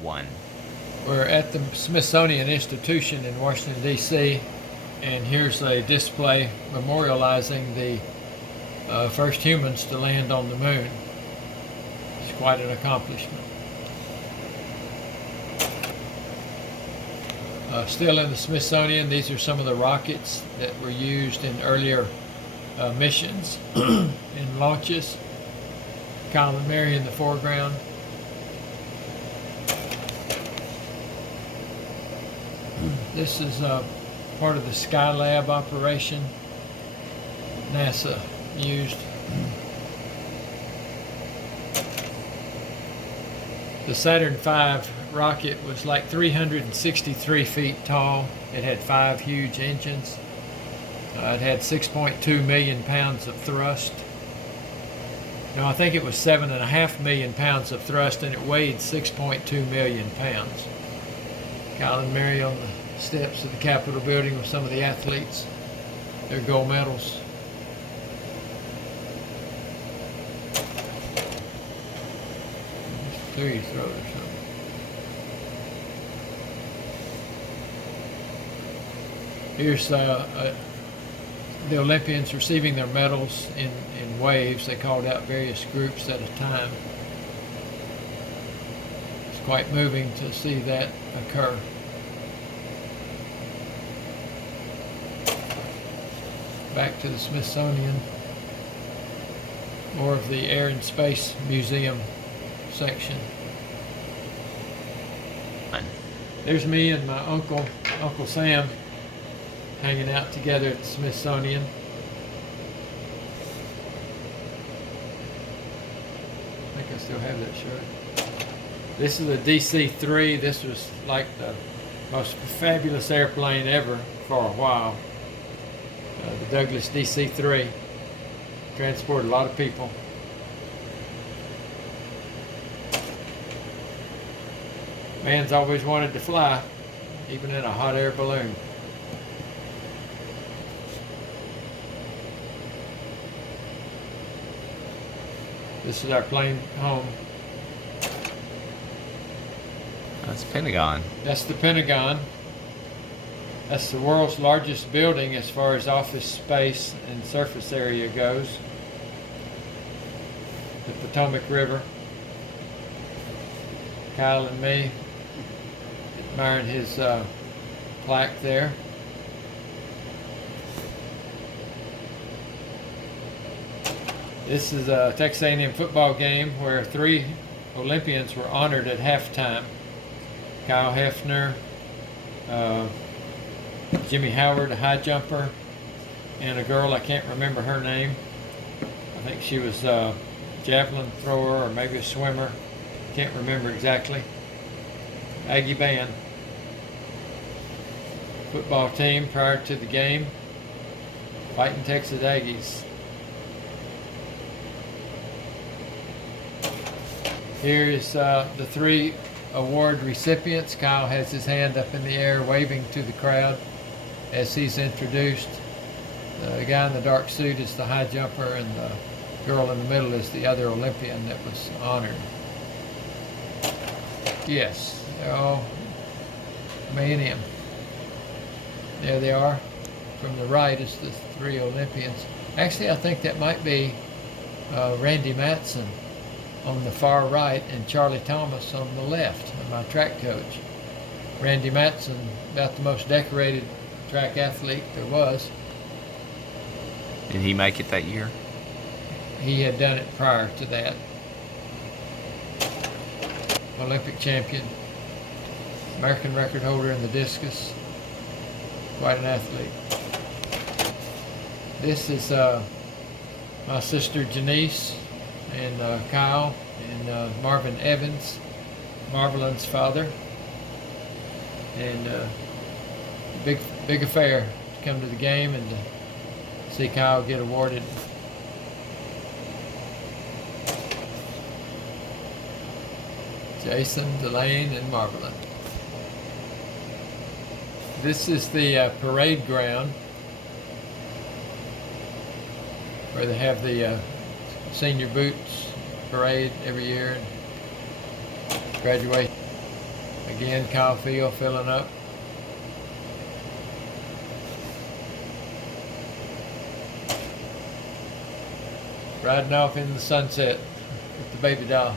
one. We're at the Smithsonian Institution in Washington, D.C., and here's a display memorializing the first humans to land on the moon. It's quite an accomplishment. Still in the Smithsonian, these are some of the rockets that were used in earlier missions and launches. Kyle and Mary in the foreground. This is part of the Skylab operation NASA used. The Saturn V rocket was like 363 feet tall. It had 5 huge engines. It had 6.2 million pounds of thrust. Now I think it was 7.5 million pounds of thrust, and it weighed 6.2 million pounds. Kyle and Mary on the steps of the Capitol building with some of the athletes, their gold medals. Just clear your throat or something. Here's the Olympians receiving their medals in waves. They called out various groups at a time. It's quite moving to see that occur. Back to the Smithsonian, more of the Air and Space Museum section. There's me and my Uncle Sam, hanging out together at the Smithsonian. I think I still have that shirt. This is a DC-3. This was like the most fabulous airplane ever for a while. The Douglas DC-3 transported a lot of people. Man's always wanted to fly, even in a hot air balloon. This is our plane home. That's Pentagon. That's the Pentagon. That's the world's largest building as far as office space and surface area goes. The Potomac River. Kyle and me admiring his plaque there. This is a Texas A&M football game where 3 Olympians were honored at halftime. Kyle Heffner, Jimmy Howard, a high jumper, and a girl, I can't remember her name. I think she was a javelin thrower or maybe a swimmer. Can't remember exactly. Aggie band. Football team prior to the game. Fighting Texas Aggies. Here is the 3 award recipients. Kyle has his hand up in the air waving to the crowd as he's introduced. The guy in the dark suit is the high jumper, and the girl in the middle is the other Olympian that was honored. Yes, they're all A&M. There they are. From the right is the 3 Olympians. Actually, I think that might be Randy Matson on the far right and Charlie Thomas on the left, my track coach. Randy Matson, about the most decorated track athlete there was. Did he make it that year? He had done it prior to that. Olympic champion, American record holder in the discus, quite an athlete. This is my sister Janice and Kyle and Marvin Evans, Marvelin's father, and big affair to come to the game and to see Kyle get awarded. Jason, Delane, and Marvelin. This is the parade ground where they have the senior boots parade every year and graduation. Again, Kyle Field filling up. Riding off in the sunset with the baby doll.